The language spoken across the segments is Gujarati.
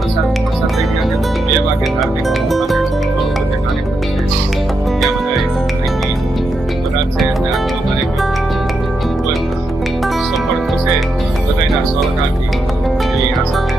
પ્રસાદ થઈ ગયા છે. 2 વાગે ધાર્મિક કાર્યક્રમ છે ત્યાં બધા અહીંથી પધારશે અને આજનો કાર્યક્રમ ખૂબ જ સફળ થશે બધાના સહકારથી એવી આશા છે.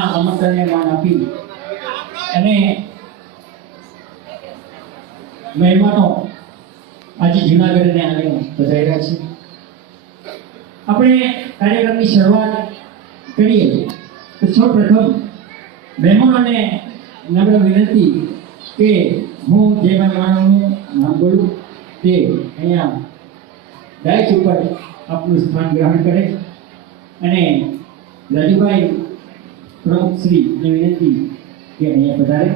એમના આમંત્રણને માન આપી અને મહેમાનો આજે જૂનાગઢને આવીને પધાર્યા છે. આપણે કાર્યક્રમની શરૂઆત કરીએ તો સૌપ્રથમ મહેમાનોને નમ્ર વિનંતી કે હું જે મહેમાનોનું નામ બોલું તે અહીંયા ડાયસ ઉપર આપનું સ્થાન ગ્રહણ કરે અને રાજુભાઈ પ્રમુખશ્રીને વિનંતી કે અહીંયા પધારે.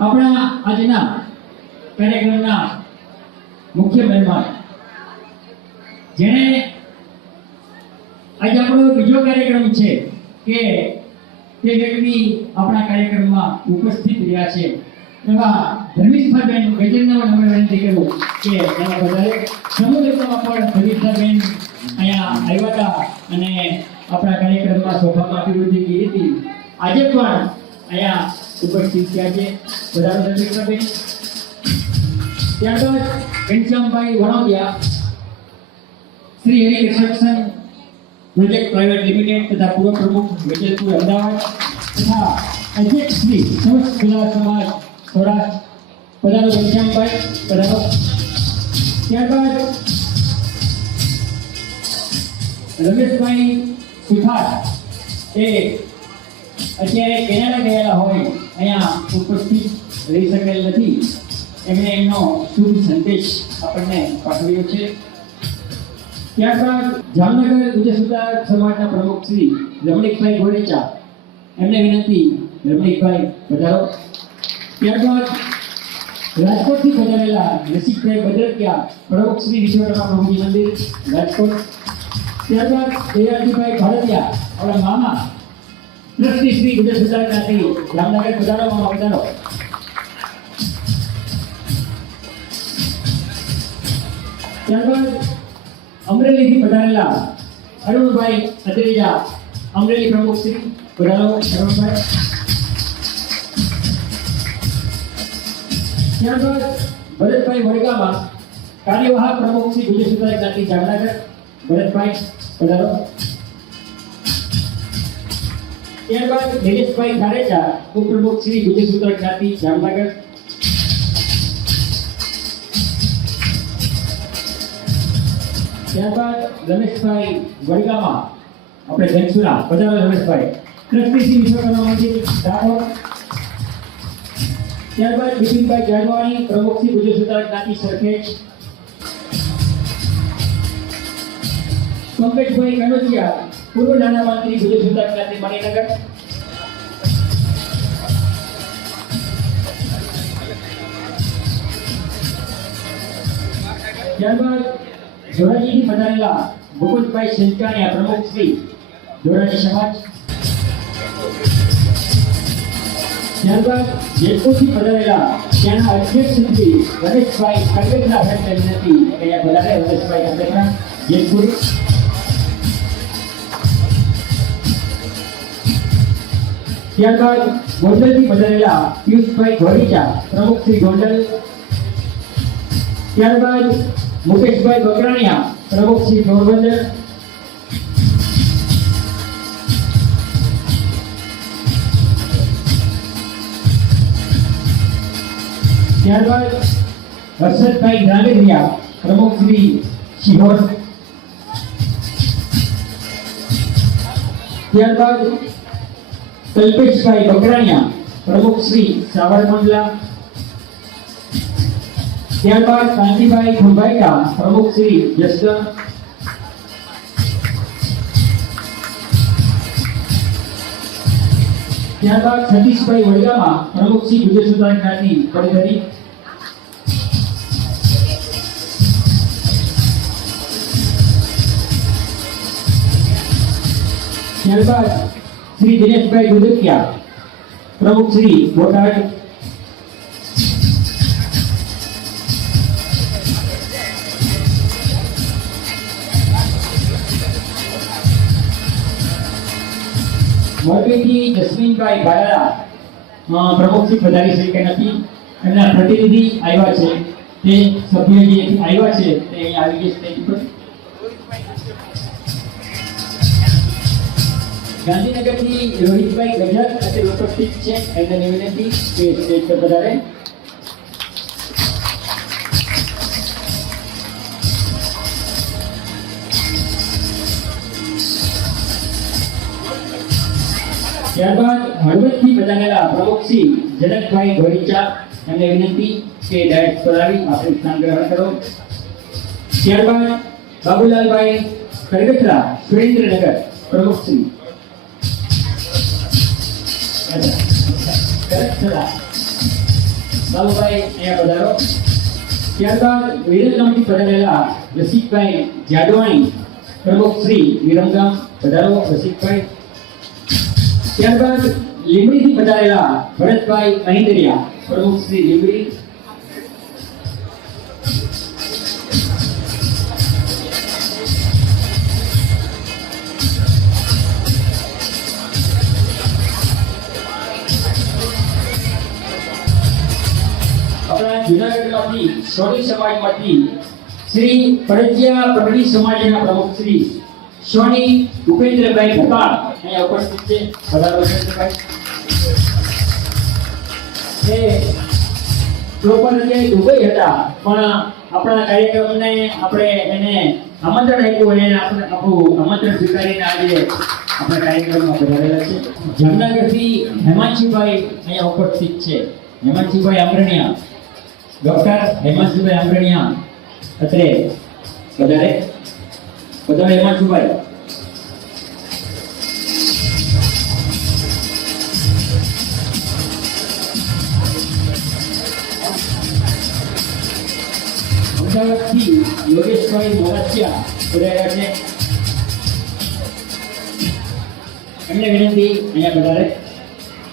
આપણા આજના કાર્યક્રમના મુખ્ય મહેમાન જેણે આજે આપણો બીજો કાર્યક્રમ છે કે તે વ્યક્તિ આપણા કાર્યક્રમમાં ઉપસ્થિત રહ્યા છે એવા ધર્મિષ્ઠાબેન ગજેન્દ્રને નમ્ર વિનંતી કરું કે એના બધાએ સમુદ્રમાં પણ ધર્મિષ્ઠાબેન અહીંયા આવ્યા હતા અને આપણા કાર્યક્રમમાં સભામાં અભિવૃદ્ધિ કરી હતી. આજે પણ અહીંયા ઉપસ્થિત થયા છે. બધા ધર્મિષ્ઠાબેન. ત્યારબાદ ઘનશ્યામભાઈ Vanodiya Shri Hari construction project private limited તથા પૂર્વ પ્રમુખ વેજલપુર અમદાવાદ તથા અધ્યક્ષ શ્રી સમસ્ત ખુલ્લા સમાજ સૌરાષ્ટ્ર પધારો ઘનશ્યામભાઈ પધારો. ત્યારબાદ રમેશભાઈ સુથાર એ અત્યારે કેનેડા ગયેલા હોય અહીંયા ઉપસ્થિત રહી શકેલ નથી. એમણે એમનો શુભ સંદેશ આપણને પાઠવ્યો છે. ત્યારબાદ જામનગર ગુજરાત સુધારક સમાજના પ્રમુખ શ્રી રમણીકભાઈ ગોરેચા એમને વિનંતી રમણીકભાઈ પધારો. ત્યારબાદ રાજકોટથી પધારેલા રસિકભાઈ બદરકિયા પ્રમુખ શ્રી વિશ્વકર્મા પ્રભુજી મંદિર રાજકોટ. ત્યારબાદ દયાળજીભાઈ ભારતિયા આપણા મામા ટ્રસ્ટી શ્રી ગુજરાત સુધારકથી જામનગર પધારો. મામા પધારો. ત્યારબાદ અમરેલીથી પધારેલા અરુણભાઈ અદરેજા અમરેલી પ્રમુખ શ્રી પધારો અરુણભાઈ. ત્યારબાદ ભરતભાઈ વડગામા કાર્યવાહક પ્રમુખ શ્રી ગુજરાત સુધારક જ્ઞાતિ જામનગર ભરતભાઈ પધારો. ત્યારબાદ નિલેશભાઈ ખારેચા ઉપપ્રમુખ શ્રી ગુજરાત સુધારક જ્ઞાતિ જામનગર. ત્યારબાદ રમેશભાઈ વડગામા આપણે ઘનસુરા પધારો રમેશભાઈ ટ્રસ્ટી શ્રી વિશ્વકર્મા મંદિર ડાકોર. ત્યારબાદ બિપિનભાઈ જાડવાણી પ્રમુખ શ્રી ગુજરાત સુધારક જ્ઞાતિ સરખેજ. પંકજભાઈ કનોજિયા પૂર્વ નાના મંત્રી ગુજરાત સુધારક જ્ઞાતિ મણિનગર. ત્યારબાદ ધોરાજીથી પધારેલા ભૂપતભાઈ સંચાણિયા પ્રમુખ શ્રી ધોરાજી સમાજ. ત્યારબાદ જેતપુરથી પધારેલા ત્યાંના અધ્યક્ષ શ્રી રમેશભાઈ ખંડેરના વિનંતી અહીંયા પધારે રમેશભાઈ ખંડેરના જેતપુર. ત્યારબાદ ગોંડલથી પધારેલા પિયુષભાઈ ઘોડીચા પ્રમુખ શ્રી ગોંડલ. ત્યારબાદ મુકેશભાઈ બકરાણીયા પ્રમુખ શ્રી પોરબંદર. ત્યારબાદ હર્ષદભાઈ ગ્રામેરિયા પ્રમુખ શ્રી શિહોર. ત્યારબાદ કલ્પેશભાઈ બકરાણીયા પ્રમુખ શ્રી સાવરકુંડલા. ત્યારબાદ કાંતિભાઈ ખંભાઈયા પ્રમુખ શ્રી જસદણ. ત્યારબાદ સતીશભાઈ વડગામા પ્રમુખ શ્રી ગુજરાત સુધારક જ્ઞાતિ પડધરી. ત્યારબાદ શ્રી દિનેશભાઈ ગુદકિયા પ્રમુખ શ્રી બોટાદ. મોરબીથી જસ્મીનભાઈ ભાડારા પ્રમુખ શ્રી પધારી શકે નથી. એમના પ્રતિનિધિ આવ્યા છે તે સભ્ય જે આવ્યા છે તે અહીં આવી જશે સ્ટેજ પર. ગાંધીનગરથી રોહિતભાઈ ગજર અત્યારે ઉપસ્થિત છે. એમને વિનંતી કે સ્ટેજ પર પધારે. ત્યારબાદ હળવદથી પધારેલા પ્રમુખશ્રી જનકભાઈ ગોરીચા એમને વિનંતી કે ડાયટ પર આવી આપણે સ્થાન ગ્રહણ કરો. ત્યારબાદ બાબુલાલભાઈ કરગથરા સુરેન્દ્રનગર પ્રમુખશ્રી કરગથરા બાબુભાઈ અહીંયા પધારો. ત્યારબાદ વિરમગામથી પધારેલા રસિકભાઈ જાડવાણી પ્રમુખશ્રી વિરમગામ પધારો રસિકભાઈ. ત્યારબાદ લીંબડીથી પધારેલા ભરતભાઈ મહેન્દ્રિયા પ્રમુખ શ્રી લીંબડી. આપણા જૂનાગઢમાંથી સોની સમાજમાંથી શ્રી પરજિયા પરડી સમાજના પ્રમુખ શ્રી સોની ભૂપેન્દ્રભાઈ ભોપાલ અહીંયા ઉપસ્થિત છે. પધારો ભૂપેન્દ્રભાઈ. એ પ્રોપર જે દુબઈ હતા પણ આપણા કાર્યક્રમને આપણે એને આમંત્રણ આપ્યું અને આપણું આમંત્રણ સ્વીકારીને આજે આપણા કાર્યક્રમમાં પધારેલા છે. જામનગરથી હેમાંશુભાઈ અહીંયા ઉપસ્થિત છે. હેમાંશુભાઈ આંબરણિયા, ડોક્ટર હેમાંશુભાઈ આંબરણિયા અત્રે પધારે. પધારો હેમાંશુભાઈ. અમદાવાદથી યોગેશભાઈ મોરસિયા પધાર્યા છે. એમને વિનંતી અહીંયા પધારે.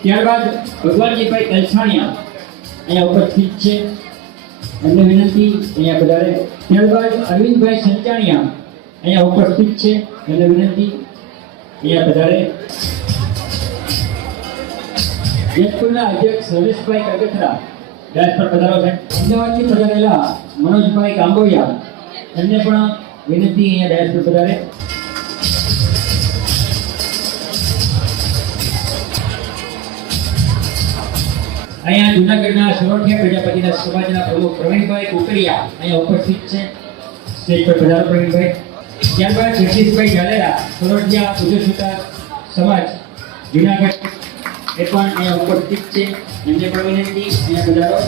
ત્યારબાદ ભગવાનજીભાઈ કલછાણિયા અહીંયા ઉપસ્થિત છે. એમને વિનંતી અહીંયા પધારે. ત્યારબાદ અરવિંદભાઈ સંચાણિયા અહીંયા ઉપસ્થિત છે. એમને વિનંતી અહીંયા પધારે. જેતપુરના અધ્યક્ષ હરેશભાઈ કગથરા ડાયસ પર પધારો છે. અમદાવાદથી પધારેલા મનોજભાઈ કાંબોયા એમને પણ વિનંતી અહીંયા ડાયસ પર પધારે. અહીંયા જૂનાગઢના સોરઠિયા પ્રજાપતિના સમાજના પ્રમુખ પ્રવીણભાઈ કુકરિયા અહીંયા ઉપસ્થિત છે. સ્ટેજ પર પધારો પ્રવીણભાઈ. ત્યારબાદ જગદીશભાઈ ઝાલેરા સોરઠિયા ઉદ્યોગતા સમાજ જૂનાગઢ એ પણ અહીંયા ઉપસ્થિત છે. એમને પણ વિનંતી અહીંયા પધારો.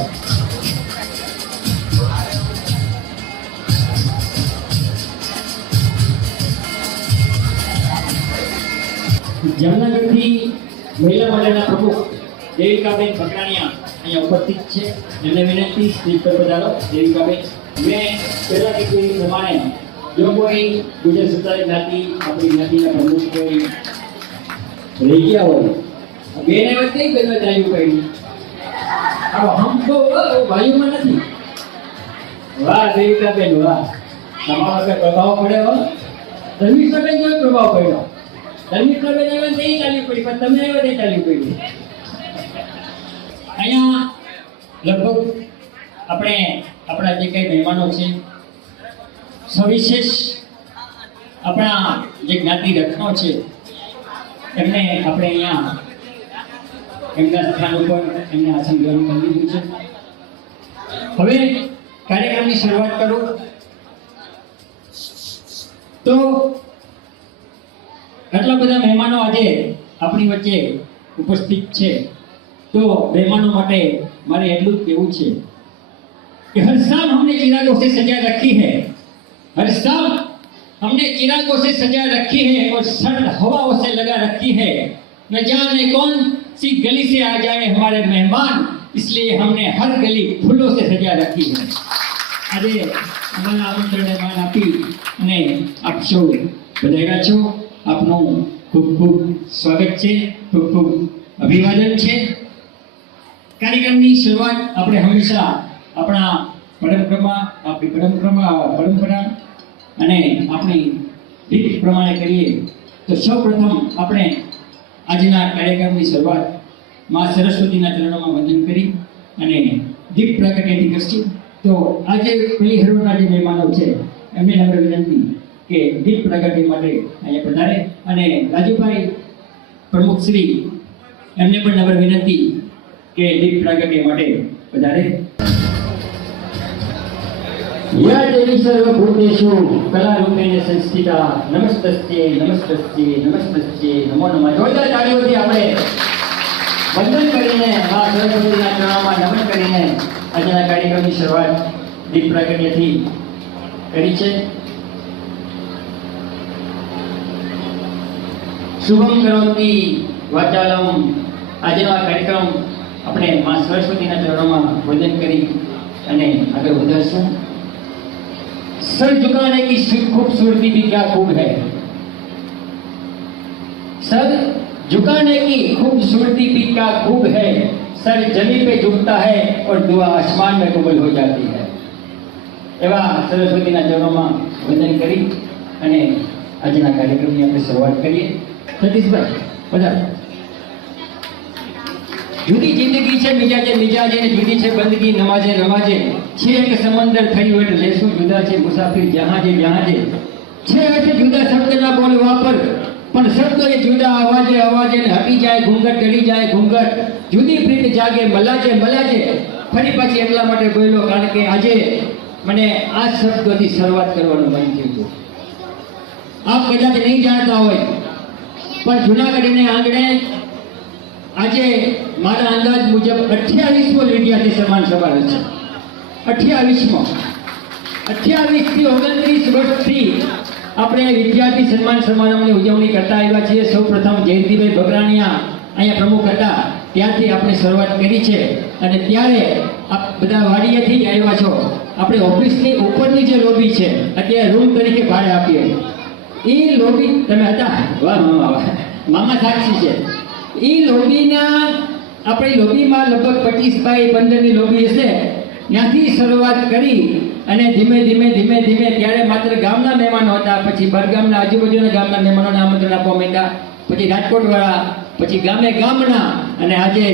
જામનગરથી મહિલા મંડળના પ્રમુખ દેવિકાબેન ભકરાણીયા અહીંયા ઉપસ્થિત છે. એમને વિનંતી સ્ટેજ પર પધારો. દેવિકાબેન, મેં પહેલા કીધું એ પ્રમાણે જો કોઈ ગુજર સત્તારી જ્ઞાતિ આપણી જ્ઞાતિના પ્રમુખ કોઈ રહી ગયા હોય બેને વચ્ચે કઈ બનવા ચાલ્યું પડી. હમ તો ભાઈઓમાં નથી. વાહ દેવિકાબેન વાહ, તમારા પર પ્રભાવ પડ્યો. ધર્મિષ્ઠાબેન જો પ્રભાવ પડ્યો. ધર્મિષ્ઠાબેન આવ્યા નહીં ચાલ્યું પડી, પણ તમે આવ્યા નહીં ચાલ્યું પડી. અહીંયા લગભગ આપણે આપણા જે કંઈ મહેમાનો છે સવિશેષ આપણા જે જ્ઞાતિ રત્નો છે એમને આપણે અહીંયા એમના સ્થાન ઉપર એમને આસન ગ્રહણ કરી દીધું છે. હવે કાર્યક્રમની શરૂઆત કરું તો આટલા બધા મહેમાનો આજે આપણી વચ્ચે ઉપસ્થિત છે તો મહેમાનો માટે મારે એટલું જ કહેવું છે कि हर साल हमने चिरागों से सजा रखी है, हर साल हमने चिरागों से सजा रखी है और सर्द हवाओं से लगा रखी है. न जाने कौन सी गली से आ जाए हमारे मेहमान, इसलिए हमने हर गली फूलों से सजा रखी है. આજે અમારા આમંત્રણને માન આપી અને આપ સૌ પધાર્યા છો. આપનું ખૂબ ખૂબ સ્વાગત છે, ખૂબ ખૂબ અભિવાદન છે. કાર્યક્રમની શરૂઆત આપણે હંમેશા આપણા આપણી પરંપરા અને આપણી રીત પ્રમાણે કરીએ તો સૌપ્રથમ આપણે આજના કાર્યક્રમની શરૂઆત માં સરસ્વતીના ચરણોમાં વંદન કરી અને દીપ પ્રાગટ્યથી કરશું. તો આજે પેલી હરોળના જે મહેમાનો છે એમને નમ્ર વિનંતી કે દીપ પ્રાગટ્ય માટે અહીંયા પધારે. અને રાજુભાઈ પ્રમુખ શ્રી એમને પણ નમ્ર વિનંતી કે દીપ પ્રાગટ્ય માટે વધારે. યા દેવી સર્વભૂતેષુ કલારૂપેણ સંસ્થિતા નમસ્તસ્યે નમસ્તસ્યે નમસ્તસ્યે નમો નમઃ. જોરદાર તાળીઓથી આપણે વંદન કરીને મા સરસ્વતીના ચરણોમાં નમન કરીને આજના કાર્યક્રમની શરૂઆત દીપ પ્રાગટ્યથી કરી છે. શુભમ કરોતિ વાચાલમ. આજનો આ કાર્યક્રમ આપણે મા સરસ્વતીના ચરણોમાં વંદન કરી અને આગળ વધારશું. सर झुकाने की खूबसूरती भी क्या खूब है. सर झुकाने की खूबसूरती भी क्या खूब है. सर जमीन पे झुकता है और दुआ आसमान में कबूल हो जाती है. એવા સરસ્વતીના ચરણોમાં વંદન કરી અને આજના કાર્યક્રમની આપણે શરૂઆત કરીએ. સતીશભાઈ બધા. જુદી જિંદગી છે મિજાજે મિજાજે ને જુદી છે બંદગી નમાજે નમાજે. છે એક સમંદર થયું એટલે લેશું જુદા છે મુસાફિર જહાજે જહાજે. છે એટલે જુદા શબ્દના બોલ વાપર પણ શબ્દો એ જુદા અવાજે અવાજે ને હટી જાય ઘૂંઘટ ચડી જાય ઘૂંઘટ. જુદી પ્રીત જાગે મલાજે મલાજે. ફરી પાછી એટલા માટે બોલ્યો કારણ કે આજે મને આ શબ્દોથી શરૂઆત કરવાનું મન થયું હતું. આપ કદાચ નહીં જાણતા હોય પણ જુનાગઢને આંગણે આજે મારા અંદાજ મુજબ 28મો વિદ્યાર્થી સન્માન સમારોહ છે. 28મો. 28 થી 29 વર્ષથી આપણે વિદ્યાર્થી સન્માન સમારોહની ઉજવણી કરતા આવ્યા છીએ. સૌ પ્રથમ જયંતિભાઈ ભગરાણીયા અહીંયા પ્રમુખ હતા ત્યાંથી આપણે શરૂઆત કરી છે અને ત્યારે આપ બધા વાડીએથી જ આવ્યા છો. આપણે ઓફિસની ઉપરની જે લોબી છે અત્યારે રૂમ તરીકે ભાડે આપીએ એ લોબી તમે હતા. વાહ મામા વાહ મામા સાક્ષી છે. એ લોબીના આપણી લોબીમાં લગભગ 25 બાય 15ની લોબી હશે. ત્યાંથી શરૂઆત કરી અને ધીમે ધીમે ધીમે ધીમે ત્યારે માત્ર ગામના મહેમાનો હતા. પછી બહારગામના આજુબાજુના ગામના મહેમાનોને આમંત્રણ આપવા માંડ્યા. પછી રાજકોટવાળા, પછી ગામે ગામના અને આજે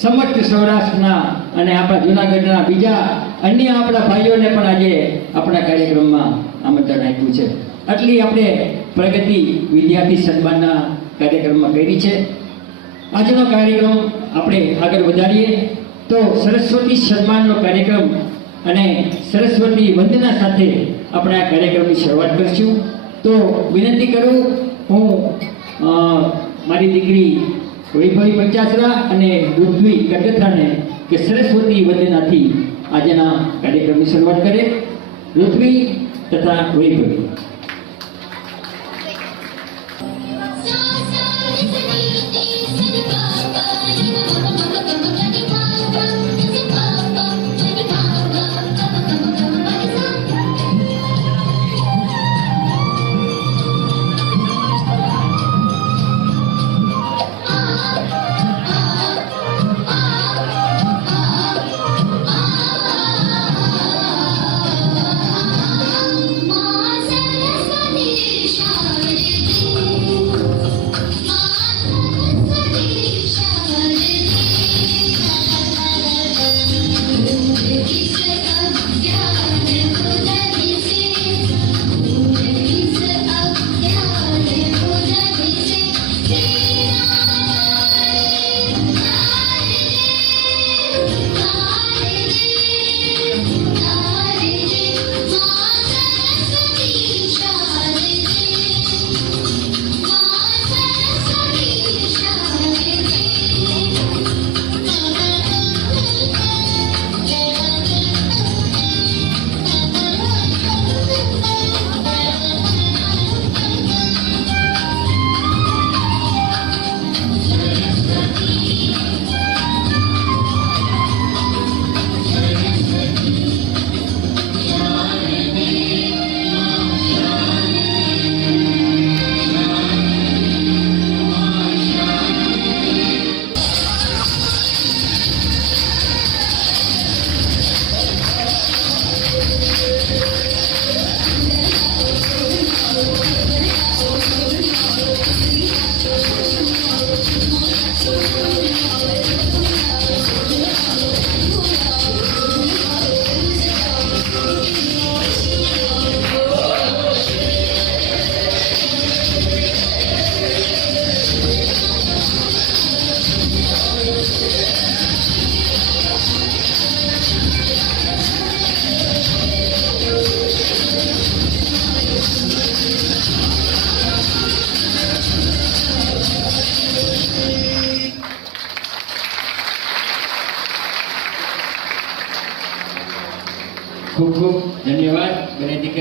સમસ્ત સૌરાષ્ટ્રના અને આપણા જૂનાગઢના બીજા અન્ય આપણા ભાઈઓને પણ આજે આપણા કાર્યક્રમમાં આમંત્રણ આપ્યું છે. આટલી આપણે પ્રગતિ વિદ્યાર્થી સન્માનના કાર્યક્રમમાં કરી છે. આજનો કાર્યક્રમ આપણે આગળ વધારીએ તો સરસ્વતી સન્માનનો કાર્યક્રમ અને સરસ્વતી વંદના સાથે આપણે આ કાર્યક્રમની શરૂઆત કરીશું. તો વિનંતી કરું હું મારી દીકરી વૈભવી પંચાસરા અને રુદ્વી કડગથરાને કે સરસ્વતી વંદનાથી આજના કાર્યક્રમની શરૂઆત કરે. રુદ્વી તથા વૈભવી. सरस्वती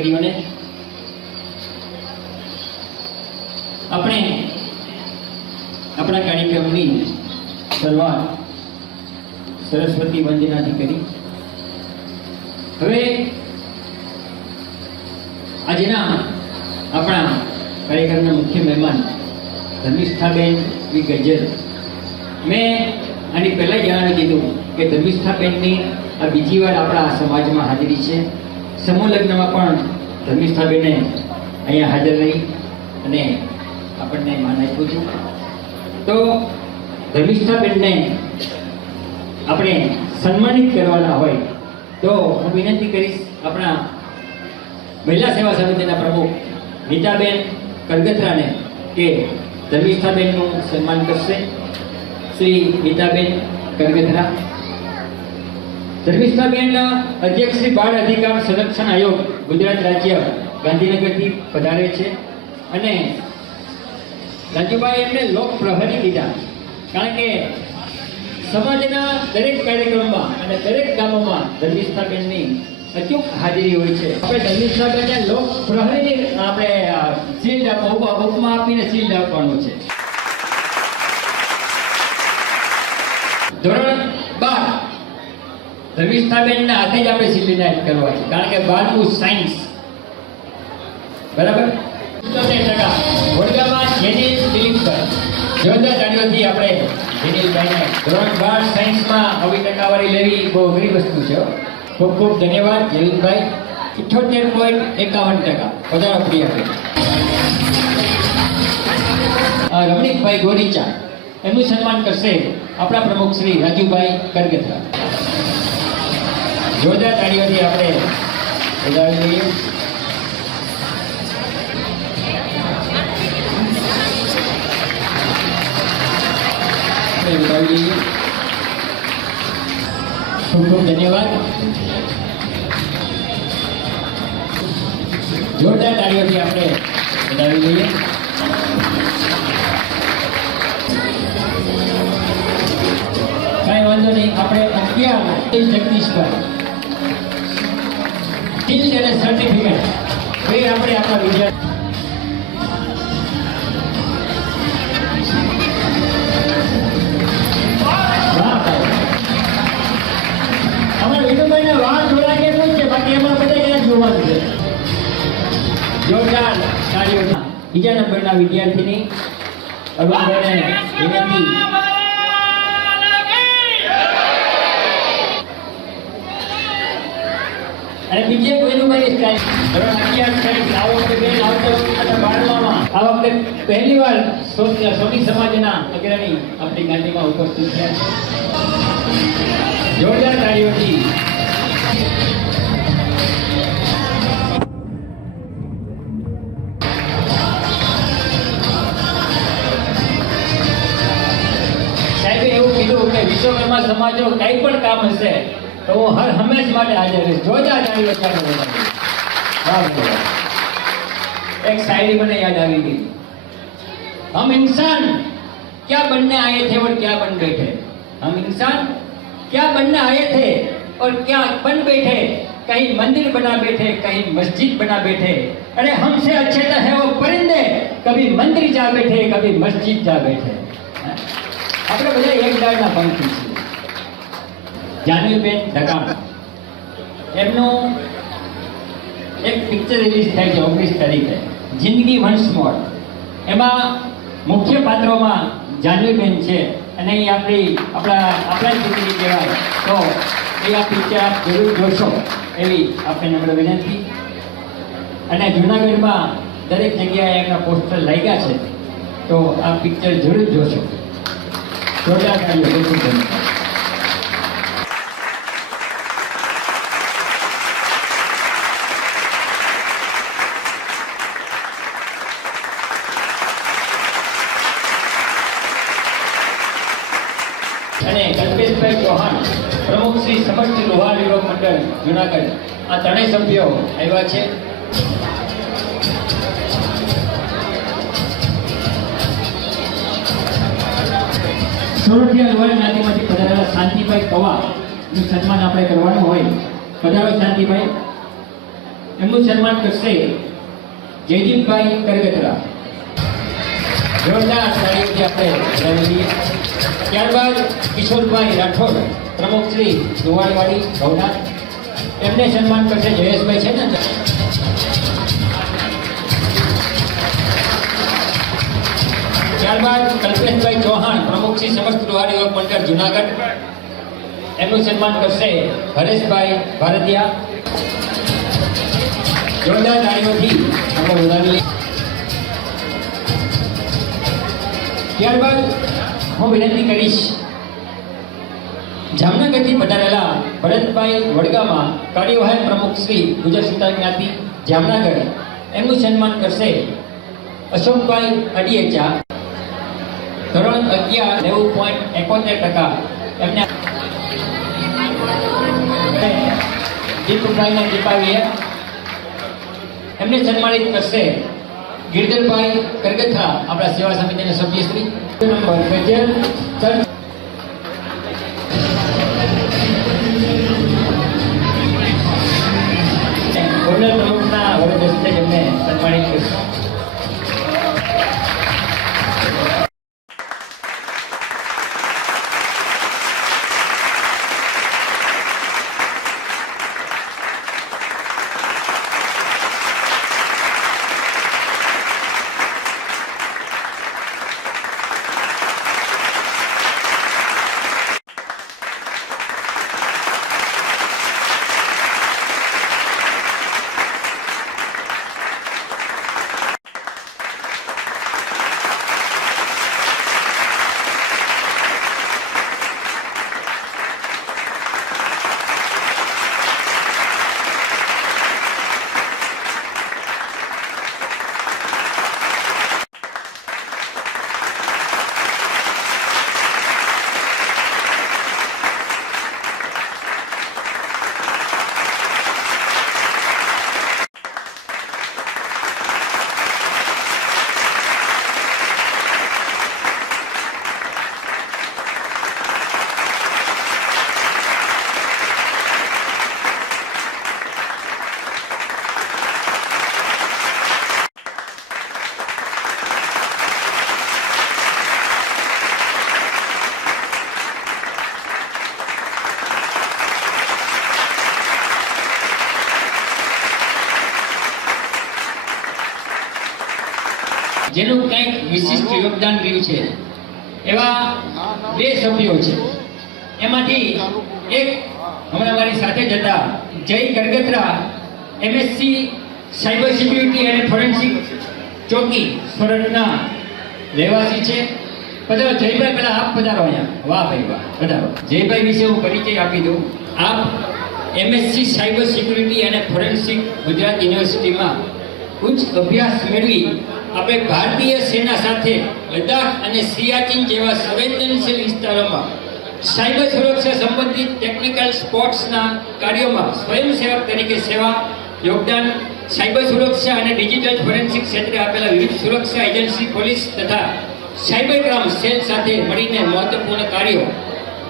દીકરીઓને આપણે આપણા કાર્યક્રમની શરૂઆત સરસ્વતી વંદનાથી કરી. હવે આજના આપણા કાર્યક્રમના મુખ્ય મહેમાન ધર્મિષ્ઠાબેન વી ગજ્જર. મેં આની પહેલાં જણાવી દીધું કે ધર્મિષ્ઠાબેનની આ બીજી વાર આપણા સમાજમાં હાજરી છે. સમૂહ લગ્નમાં પણ ધર્મિષ્ઠાબેને અહીંયા હાજર રહી અને આપણને માન આપ્યું છે. તો ધર્મિષ્ઠાબેનને આપણે સન્માનિત કરવાના હોય તો હું વિનંતી કરીશ આપણા મહિલા સેવા સમિતિના પ્રમુખ નીતાબેન કરગથરાને કે ધર્મિષ્ઠાબેનનું સન્માન કરશે. શ્રી નીતાબેન કરગથરા. ધર્મિષ્ઠાબેન અધ્યક્ષ શ્રી બાળ અધિકાર સંરક્ષણ આયોગ ગુજરાત રાજ્ય ગાંધીનગરથી પધારે છે અને રાજુભાઈ એમને લોક પ્રહરી કીધા, કારણ કે સમાજના દરેક કાર્યક્રમમાં અને દરેક ગામોમાં ધર્મિષ્ઠાબેનની અચૂક હાજરી હોય છે. આપણે ધર્મિષ્ઠાબેનને લોક પ્રહરીની આપણે શિલ્ડ ઉપમા આપીને શિલ્ડ આપવાનું છે. ધોરણ 12 ધર્મિષ્ઠાબેનના હાથે જ આપણે શિલ્ડ ઇનાયત કરવા છે, કારણ કે 12મું સાયન્સ. બરાબર. 77% વડગામમાં જેનિલ દિલીપભાઈ. જોરદાર તાળીઓથી આપણે જેનિલભાઈને ધોરણ 12 સાયન્સમાં આવી ટકાવારી લેવી બહુ અઘરી વસ્તુ છે. ખૂબ ખૂબ ધન્યવાદ જેનિલભાઈ. 78.51%. વધારે પ્રિય રમણીકભાઈ ગોરીચા. એમનું સન્માન કરશે આપણા પ્રમુખ શ્રી રાજુભાઈ કરગથરા. જોરદાર તાળીઓથી આપણે વધાવી લઈએ. ખૂબ ખૂબ ધન્યવાદ. જોરદાર તાળીઓથી આપણે વધાવી લઈએ. કાંઈ વાંધો નહીં. આપણે 11 જગદીશભાઈ શિલ્ડ અને સર્ટિફિકેટ એ આપણે આપણા વિદ્યાર્થી વિનુભાઈને વાત જોડા કે શું છે, બાકી એમાં બધા ક્યાં જોવાનું છે. જોરદાર તાળીઓના બીજા નંબરના વિદ્યાર્થીની અરુણભાઈને વિનંતી. અને બીજે વિનુભાઈની સ્ટાઇલ ધોરણ 11 સાયન્સ આ વખતે બેન આવતા 12માં આ વખતે પહેલી વાર સોની સમાજના અગ્રણી આપણી ગાંધીમાં ઉપસ્થિત થયા છે. જોરદાર તાળીઓથી સાહેબે એવું કીધું કે વિશ્વકર્મા સમાજનો કંઈ પણ કામ હશે તો હું હંમેશ માટે હાજર રહીશ. જોરદાર તાળીઓ સાથે એક શાયરી મને યાદ આવી ગઈ. हम इंसान क्या बनने आए थे और क्या बन बैठे. हम इंसान क्या बनने आए थे और क्या बन बैठे. कहीं मंदिर बना बैठे, कहीं मस्जिद बना बैठे. अरे हमसे अच्छे तो है वो परिंदे, कभी मंदिर जा बैठे, कभी मस्जिद जा बैठे. આપણે બધા એક ડાળના પંખી છીએ. જાનવીબેન ઢકાણ એમનું એક પિક્ચર રિલીઝ થાય છે 19 તારીખે, જિંદગી વન્સ મોર. એમાં મુખ્ય પાત્રોમાં જાનવીબેન છે અને એ આપણા દીકરી કહેવાય. તો એ આ પિક્ચર આપ જરૂર જોશો એવી આપણે નમ્ર વિનંતી. અને જૂનાગઢમાં દરેક જગ્યાએ એમના પોસ્ટર લાગ્યા છે, તો આ પિક્ચર જરૂર જોશો. જોરદાર તાળીઓ. ખૂબ ધન્યવાદ. અને કલ્પેશભાઈ ચૌહાણ પ્રમુખ શ્રી સમસ્ત લોહાર યુવક મંડળ જૂનાગઢ. આ ત્રણેય સભ્યો આવ્યા છે. સોરઠિયા લોહાર જ્ઞાતિમાંથી પધારેલા શાંતિભાઈ પવારનું સન્માન આપણે કરવાનું હોય. પધારો શાંતિભાઈ. એમનું સન્માન કરશે જયદીપભાઈ કરગતરા. જોરદાર તાળીઓથી આપણે વધાવી દઈએ. ત્યારબાદ કિશોરભાઈ રાઠોડ, પ્રમુખ શ્રી દુવાળવાડી ભવનાથ, એમને સન્માન કરશે જયેશભાઈ છે ને. ત્યારબાદ કલ્પેશભાઈ ચૌહાણ, પ્રમુખ શ્રી સમસ્ત દુવાડી યુવક મંડળ જુનાગઢ, એમનું સન્માન કરશે હરેશભાઈ ભારતીયા. જોરદાર તાળીઓથી આપણે વધાવી લઈએ. ત્યારબાદ હું વિનંતી કરીશ જામનગરથી પધારેલા ભરતભાઈ વડગામા, કાર્યવાહક પ્રમુખ શ્રી ગુજર સુતાર જ્ઞાતિ જામનગર, એમનું સન્માન કરશે અશોકભાઈ અડિયેચા, ધોરણ 11 90.71%. એમને દીપકભાઈને દીપાવીએ, એમને સન્માનિત કરશે ગિરધરભાઈ કરગથરા, આપણા સેવા સમિતિના સભ્યશ્રી. નંબર ગજલ ગોલ્ડન પ્રમુખના વરદ હસ્તે એમને સન્માનિત કરશે. જેનું કંઈક વિશિષ્ટ યોગદાન રહ્યું છે એવા બે સભ્યો છે. એમાંથી એક હમણાં મારી સાથે જ હતા જય કરગતરા, એમએસસી સાયબર સિક્યુરિટી અને ફોરેન્સિક ચોકી સુરતના રહેવાસી છે. પધારો જયભાઈ, પહેલા આપ પધારો અહીંયા. વાહ ભાઈ વાહ, પધારો. જયભાઈ વિશે હું પરિચય આપી દઉં. આપ એમએસસી સાયબર સિક્યુરિટી અને ફોરેન્સિક ગુજરાત યુનિવર્સિટીમાં ઉચ્ચ અભ્યાસ મેળવી આપણે ભારતીય સેના સાથે લદ્દાખ અને સિયાચીન જેવા સંવેદનશીલ વિસ્તારોમાં સાયબર સુરક્ષા સંબંધિત ટેકનિકલ સ્પોર્ટ્સના કાર્યોમાં સ્વયંસેવક તરીકે સેવા યોગદાન, સાયબર સુરક્ષા અને ડિજિટલ ફોરેન્સિક ક્ષેત્રે આપેલા વિવિધ સુરક્ષા એજન્સી, પોલીસ તથા સાયબર ક્રાઇમ સેલ સાથે મળીને મહત્વપૂર્ણ કાર્યો,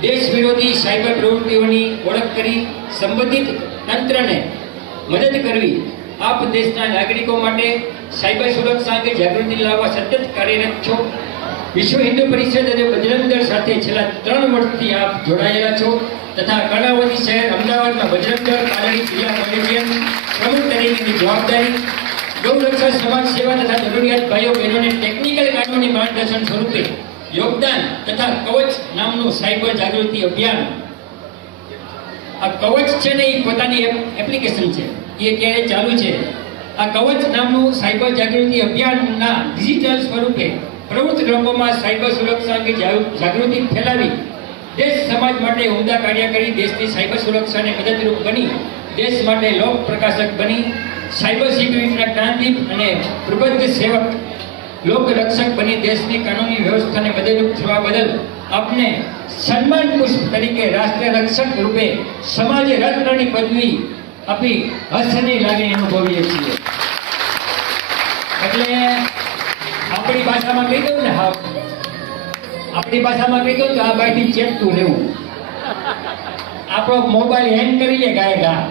દેશ વિરોધી સાયબર પ્રવૃત્તિઓની ઓળખ કરી સંબંધિત તંત્રને મદદ કરવી, આપ દેશના નાગરિકો માટે સાયબર સુરક્ષા અંગે જાગૃતિ લાવવા સતત કાર્યરત છો. વિશ્વ હિન્દુ પરિષદ અને બજરંગ દળ સાથે છેલ્લા 3 વર્ષથી આપ જોડાયેલા છો તથા કર્ણાવતી શહેર અમદાવાદમાં બજરંગ દળ કાલડી જિલ્લા કોલેજિયન પ્રમુખ તરીકેની જવાબદારી, ગૌરક્ષા, સમાજ સેવા તથા જરૂરિયાત ભાઈઓ બહેનોને ટેકનિકલ કાનૂની માર્ગદર્શન સ્વરૂપે યોગદાન તથા કવચ નામનું સાયબર જાગૃતિ અભિયાન. આ કવચ છે ને એ પોતાની એપ્લિકેશન છે, એ અત્યારે ચાલુ છે. આ કવચ નામનું સાયબર જાગૃતિ અભિયાનના ડિજિટલ સ્વરૂપે પ્રવૃત્ત લોકોમાં સાયબર સુરક્ષા અંગે જાગૃતિ ફેલાવી દેશ સમાજ માટે ઉમદા કાર્ય કરી દેશની સાયબર સુરક્ષાને મદદરૂપ બની દેશ માટે લોક પ્રકાશક બની સાયબર સિક્યુરિટીના ક્રાંતિક અને પ્રબુદ્ધ સેવક લોક રક્ષક બની દેશની કાનૂની વ્યવસ્થાને મદદરૂપ થવા બદલ આપને સન્માન પુષ્પ તરીકે રાષ્ટ્ર રક્ષક રૂપે સમાજ રત્નની પદવી આપી હર્ષની લાગણી અનુભવીએ છીએ. એટલે આપણી ભાષામાં કહી દઉં ને, હા, આપણી ભાષામાં કહી દઉં તો આ બાજુથી ચેકતું રહેવું. આપણો મોબાઈલ હેંગ કરી લે ગાય ગા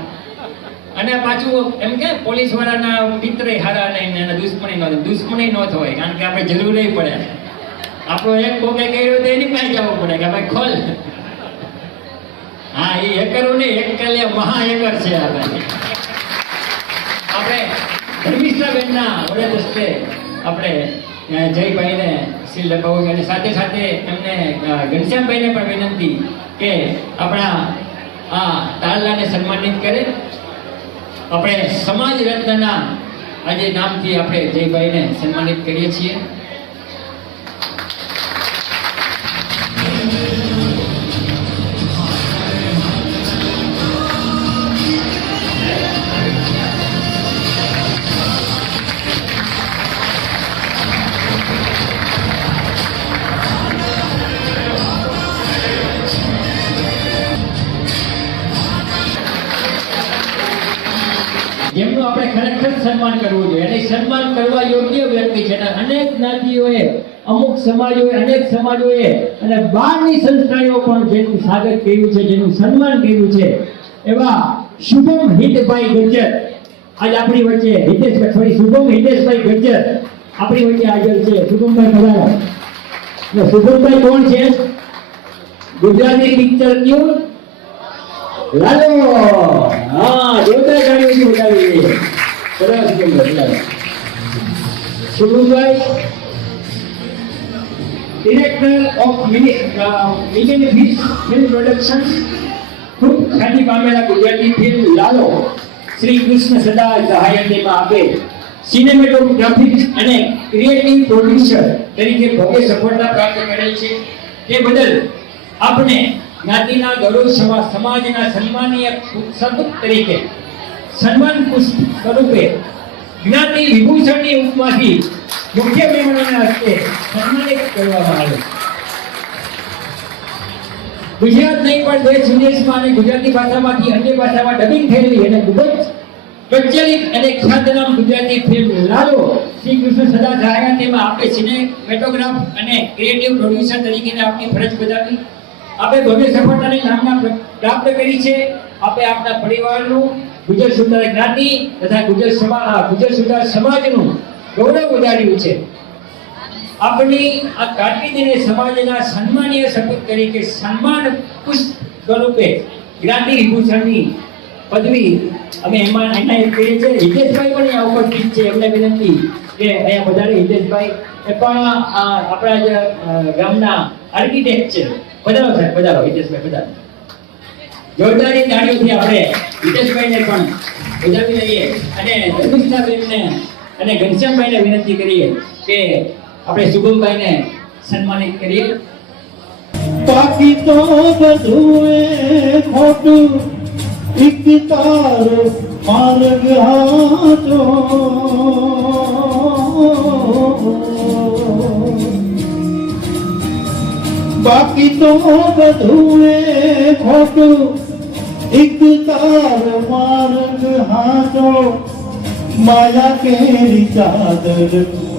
અને પાછું એમ કે પોલીસ વાળાના મિત્ર હારા નહીં ને દુશ્મની ન થવાય, કારણ કે આપણે જરૂર નહીં પડે. આપણો એક કોકે કર્યું તો એની પાસે જવું પડે કે ભાઈ ખોલ. હા, એ હેકરો નહીં, એકલે મહા હેકર છે આપણે ધર્મિષ્ઠાબેનના વડે દસ્તે આપણે જયભાઈને સીલ લગાવવું, અને સાથે સાથે એમને ઘનશ્યામભાઈને પણ વિનંતી કે આપણા આ તારલાને સન્માનિત કરે. આપણે સમાજ રત્નના આજે નામથી આપણે જયભાઈને સન્માનિત કરીએ છીએ. જેમનું આપણે ખરેખર સન્માન કરવું જોઈએ, અને સન્માન કરવા યોગ્ય વ્યક્તિ છે. અનેક જ્ઞાતિઓએ, અમુક સમાજોએ, અનેક સમાજોએ અને બહારની સંસ્થાઓ પણ જેનું સ્વાગત કર્યું છે, જેનું સન્માન કર્યું છે, એવા શુભમ હિતભાઈ ગજ્જર આજ આપણી વચ્ચે, શુભમ હિતેશભાઈ ગજ્જર આપણી વચ્ચે હાજર છે. શુભમભાઈ પધારો. શુભમભાઈ કોણ છે? ગુજરાતી પિક્ચર ક્યું લાલો. હા, જોરદાર ગાડી બતાવી. સરસ સુંદર. શુભમભાઈ director of million film production, ખૂબ ખ્યાતિ પામેલા ગુજરાતી ફિલ્મ લાલો શ્રી કૃષ્ણ સદા સહાયતામાં આપે સિનેમેટોગ્રાફિક્સ અને ક્રિએટિવ પ્રોડ્યુસર તરીકે ભવ્ય સફળતા પ્રાપ્ત કરેલ છે. તે બદલ આપણે જ્ઞાતિના ગૌરવ સમાજના સન્માનીય સપૂત તરીકે સન્માન પુષ્પ સ્વરૂપે જ્ઞાતિ વિભૂષણની ઉપમાથી મુખ્ય મહેમાનોના હસ્તે સન્માનિત કરવામાં આવે. ગુજરાત નહીં પણ દેશ વિદેશમાં અને ગુજરાતી ભાષામાંથી અન્ય ભાષામાં ડબિંગ થયેલી અને ખૂબ જ પ્રચલિત અને ખ્યાતનામ ગુજરાતી ફિલ્મ લાલો શ્રી કૃષ્ણ સદા સહાયતામાં આપણે સિનેમેટોગ્રાફ અને ક્રિએટિવ પ્રોડ્યુસર તરીકે આપણી ફરજ બજાવી. આપણે ભવ્ય સફળતાની નામના પ્રાપ્ત કરી છે. આપણે આપણા પરિવારનું, ગુજર સુધાર જ્ઞાતિ તથા ગુજર સુધાર સમાજનું ગૌરવ વધાર્યું છે. આપણી આ કારકિર્દીને સમાજના સન્માનીય સપૂત તરીકે સન્માન પુષ્પ સ્વરૂપે જ્ઞાતિ વિભૂષણની પદવી અમે એનાયત કરીએ છીએ. હિતેશભાઈ પણ અહીંયા ઉપસ્થિત છે. એમને વિનંતી કે અહીંયા વધારે હિતેશભાઈ એ પણ આપણા જ ગામના આર્કિટેક્ટ છે. પધારો સાહેબ, પધારો. હિતેશભાઈ પધારો. જોરદારી તાળીઓથી આપણે હિતેશભાઈને પણ વધાવી લઈએ અને ધર્મિષ્ઠાબેનને અને ઘનશ્યામભાઈને વિનંતી કરીએ કે આપણે શુભમભાઈને સન્માનિત કરીએ. બાકી તો બધું એ ખોટું, એક તારો માર્ગ હાથો. બાકી તો બધું એ ખોટું, એક તારો માર્ગ હાથો. માયા કેરી ચાદર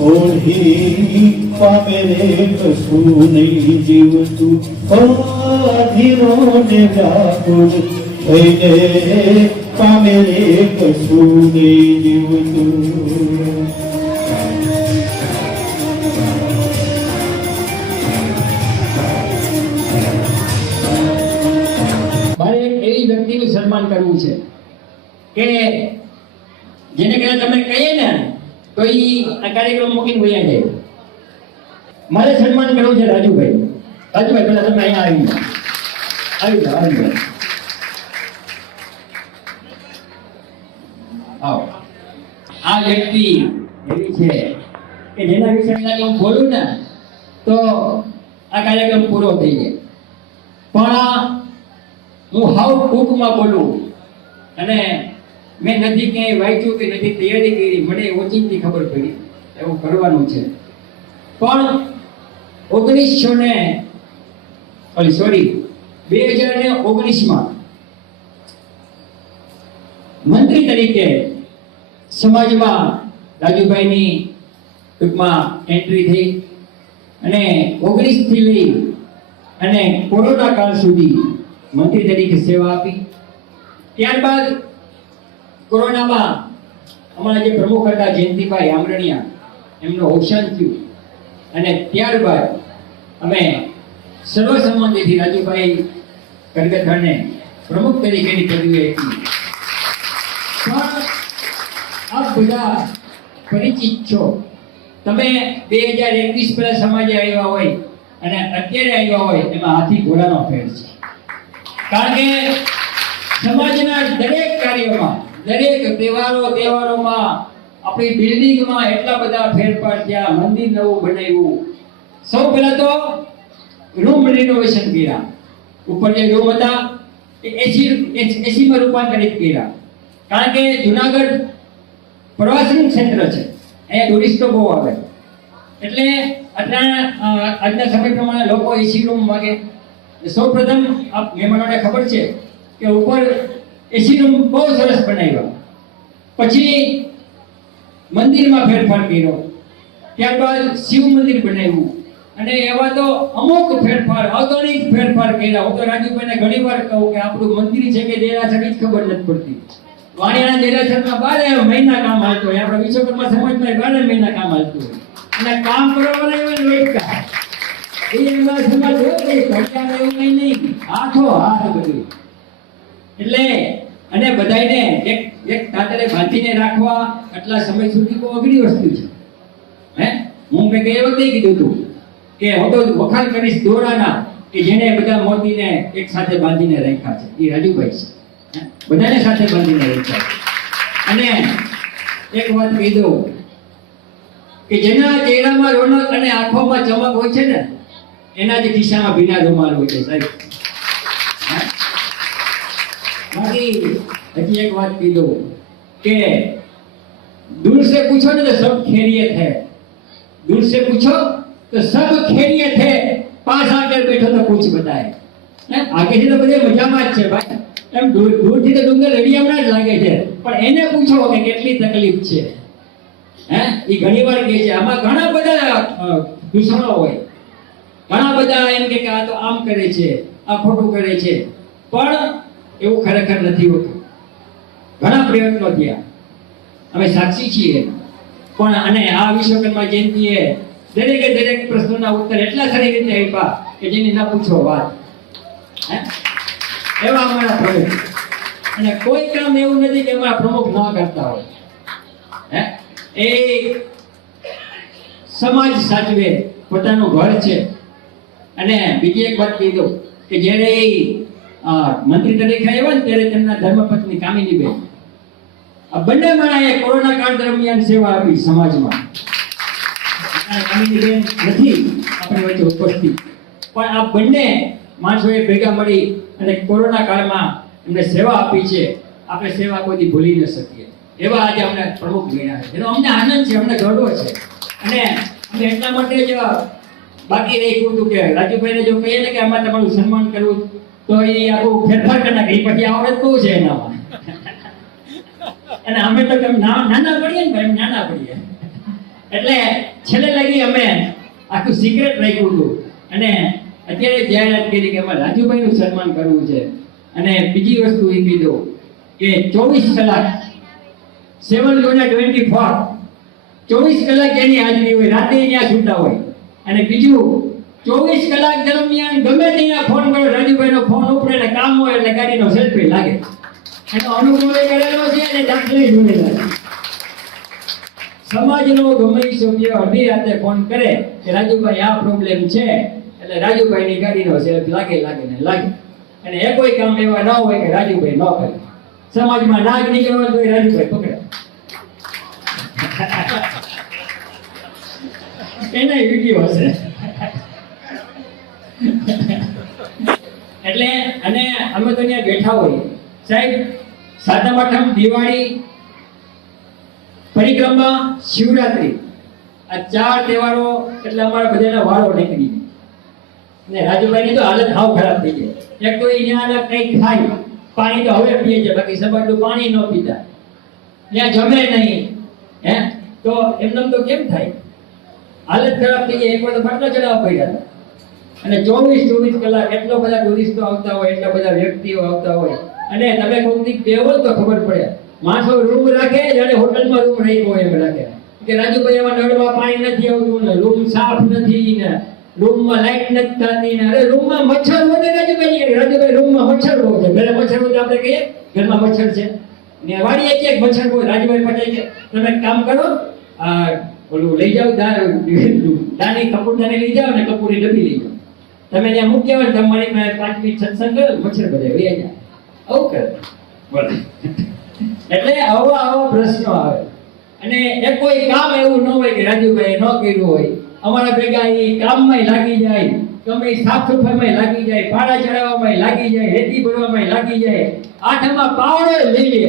ઓઢી પામે રે કશું નહીં જીવતું. અધીરો ને વ્યાકુળ થઈને પામે રે કશું નહીં જીવતું. મારે એવી વ્યક્તિનું સન્માન કરવું છે કે જેને કદાચ તમે કહીએ ને તો એ આ કાર્યક્રમ મૂકીને વયા જાય. મારે સન્માન કરવું છે રાજુભાઈ. રાજુભાઈ પેલા તમે અહીંયા આવી જાઓ. આવો. આ વ્યક્તિ એવી છે કે જેના વિશે હું બોલું ને તો આ કાર્યક્રમ પૂરો થઈ જાય. પણ હું હાવ ટૂંકમાં બોલું અને મેં નથી ક્યાંય વાંચ્યું કે નથી તૈયારી કરી, મને ઓચિંતી ખબર પડી એવું કરવાનું છે. પણ 2019માં મંત્રી તરીકે સમાજમાં રાજુભાઈની ટૂંકમાં એન્ટ્રી થઈ અને 19 થી લઈ અને કોરોના કાળ સુધી મંત્રી તરીકે સેવા આપી. ત્યારબાદ કોરોનામાં અમારા જે પ્રમુખ હતા જયંતિભાઈ આમરણિયા, એમનું અવસાન થયું અને ત્યારબાદ અમે સર્વસંમતિથી રાજુભાઈ કરગથાને પ્રમુખ તરીકેની પદવી આપી. પણ આપ બધા પરિચિત છો. તમે 2021 પહેલા સમાજે આવ્યા હોય અને અત્યારે આવ્યા હોય એમાં હાથી ઘોડાનો ફેર છે. કારણ કે સમાજના દરેક કાર્યમાં, દરેક તહેવારોમાં, આપણી બિલ્ડિંગમાં એટલા બધા ફેરફાર થયા. મંદિર નવું બનાવ્યું. સૌ પહેલા તો રૂમ રિનોવેશન કર્યા. ઉપર જે રૂમ હતા એ એસીમાં રૂપાંતરિત કર્યા. કારણ કે જુનાગઢ પ્રવાસન ક્ષેત્ર છે, અહીંયા ટુરિસ્ટો બહુ આવે. એટલે આજના સમય પ્રમાણે લોકો એસી રૂમ માગે. સૌ પ્રથમ આપ મહેમાનોને ખબર છે કે ઉપર એસી રૂમ બહુ સરસ બનાવ્યા. પછી મંદિરમાં ફેરફાર કર્યો. ત્યારબાદ શિવ મંદિર બનાવ્યું અને એવા તો અમુક ફેરફાર, અગણિત ફેરફાર કર્યા. હું તો રાજુભાઈને ઘણી વાર કહું કે આપણું મંદિર છે કે દેરાસર જ ખબર નથી પડતી. વાણિયાના દેરાસરમાં 12 મહિના કામ હાલતું હોય, આપણા વિશ્વકર્મા સમાજમાં 12 મહિના કામ હાલતું હોય અને કામ કરવાના એવા લોટકા એ એમના સમાજ હોય કે ઘડિયાળ એવું કંઈ નહીં, હાથો હાથ બધું. એટલે અને બધાને એક તાતરે બાંધીને રાખવા આટલા સમય સુધી બહુ અઘરી વસ્તુ છે. હું મેં એ વખતે કીધું હતું કે હું તો વખાણ કરીશ દોરાના કે જેને બધા મોતીને એક સાથે બાંધીને રાખ્યા છે, એ રાજુભાઈ છે. બધાને સાથે બાંધીને રાખ્યા છે. અને એક વાત કહી દઉં કે જેના ચહેરામાં રોનક અને આંખોમાં ચમક હોય છે ને, એના જ ખિસ્સામાં ભીના રૂમાલ હોય છે સાહેબ. બાકી હજી એક વાત કહી દઉં કે दूर से पूछो ना तो सब खैरियत है, दूर से पूछो तो सब खैरियत है, पास आकर बैठो तो कुछ बताए. આગેથી તો બધે મજામાં જ છે ભાઈ. એમ દૂરથી તો ડુંગર રડિયામણા જ લાગે છે, પણ એને પૂછો કે કેટલી તકલીફ છે. એ ઘણીવાર કહે છે આમાં ઘણા બધા દૂષણો હોય, ઘણા બધા એમ કે આ તો આમ કરે છે, આ ખોટું કરે છે, પણ એવું ખરેખર નથી હોતું. ઘણા પ્રયત્નો થયા, અમે સાક્ષી છીએ. પણ અને આ વિશ્વકર્મા જયંતિએ દરેક પ્રશ્નોના ઉત્તર એટલા સારી રીતે આપ્યા કે જેની ના પૂછો વાત. એવા અમારા પ્રમુખ. અને કોઈ કામ એવું નથી કે અમારા પ્રમુખ ના કરતા હોય. એ સમાજ સાચવે, પોતાનું ઘર છે. અને બીજી એક વાત કહી દઉં કે જ્યારે મંત્રી તરીકે આવ્યા ને ત્યારે તેમના ધર્મપત્ની કામિનીબેન, આ બંને માણસે કોરોના કાળ દરમિયાન સેવા આપી સમાજમાં. કામિનીબેન નથી આપણી વચ્ચે ઉપસ્થિત, પણ આ બંને માણસોએ ભેગા મળી અને કોરોના કાળમાં એમને સેવા આપી છે. આપણે સેવા કોઈથી ભૂલી ન શકીએ એવા આજે અમને પ્રમુખ બન્યા છે. એનો અમને આનંદ છે, અમને ગર્વ છે. અને અમે એટલા માટે જ બાકી રાખ્યું હતું કે રાજુભાઈને જો કહીએ ને કે આમાં તમારું સન્માન કરવું તો એ આખું ફેરફાર કરી નાખે. પછી આવડત બહુ છે એનામાં. અને અમે તો કેમ નાના પડીએ ને ભાઈ, નાના પડીએ એટલે છેલ્લે લગી અમે આખું સિક્રેટ રાખ્યું હતું. અને અત્યારે જાહેરાત કરી કે અમારે રાજુભાઈનું સન્માન કરવું છે. અને બીજી વસ્તુ એ કહી દઉં કે 24 કલાક 7/24 24 કલાક એની હાજરી હોય, રાતે ત્યાં છૂટા હોય. અને બીજું 24 કલાક દરમિયાન ગમે ત્યાં ફોન કરો, રાજુભાઈનો ફોન ઉપડે ને કામ હોય એટલે ગાડીનો સેલ્ફી લાગે. એનો અનુભવ કરેલો છે અને દાખલે જોડેલા છે. સમાજનો ગમે સભ્ય અડધી રાતે ફોન કરે કે રાજુભાઈ આ પ્રોબ્લેમ છે, એટલે રાજુભાઈની ગાડીનો સેલ્ફ લાગે ને લાગે. અને એ કોઈ કામ એવા ન હોય કે રાજુભાઈ ન કરે. સમાજમાં નાગ નીકળ્યો તો રાજુભાઈ પકડે. એના વિડીયો હશે. એટલે અને અમે તો ત્યાં બેઠા હોય સાહેબ. સાતમ આઠમ, દિવાળી, પરિક્રમા, શિવરાત્રી, આ 4 તહેવારો એટલે અમારા બધાના વાળો નીકળી. અને રાજુભાઈની તો હાલત હાવ ખરાબ થઈ ગઈ. એક તો અહીંયા કંઈક ખાય, પાણી તો હવે પીએ છે, બાકી સવારનું પાણી ન પીતા, ત્યાં જમે નહીં. તો એમને તો કેમ થાય? હાલત ખરાબ થઈ ગઈ. એક વાર તો બાટલા ચડાવવા પડ્યા હતા. અને 24 કલાક એટલો બધા ટુરિસ્ટો આવતા હોય, એટલા બધા વ્યક્તિઓ આવતા હોય. અને તમે કોઈક દેવો તો ખબર પડે માણસો રૂમ રાખે જાણે હોટલમાં રૂમ રાખ્યો એમ રાખે કે રાજુભાઈ એમાં નળમાં પાણી નથી આવતું ને રૂમ સાફ નથી ને રૂમમાં લાઈટ નથી થતી ને અરે રૂમમાં મચ્છર વધે રાજુભાઈ રૂમમાં મચ્છર બહુ છે ઘરે મચ્છર હોય આપણે કહીએ ઘરમાં મચ્છર છે ને વાડીએ ક્યાંક મચ્છર હોય રાજુભાઈ પટેલ કે તમે એક કામ કરો આ ઓલું લઈ જાઓ દાની કપૂરદાની લઈ જાઓ ને કપૂરની ડબ્બી લઈ જાઓ તમે ત્યાં મૂકી આવો ને તમારી 5 મિનિટ સત્સંગ કરો મચ્છર બધે વહી જાય આવું કરે બોલે એટલે આવા પ્રશ્નો આવે અને એ કોઈ કામ એવું ન હોય કે રાજુભાઈ ન કર્યું હોય અમારા ભેગા એ કામમાં લાગી જાય ગમે સાફ સફાઈમાં લાગી જાય પાડા ચડાવવામાં લાગી જાય રેતી ભરવામાં લાગી જાય આઠમાં પાવડો લઈ લે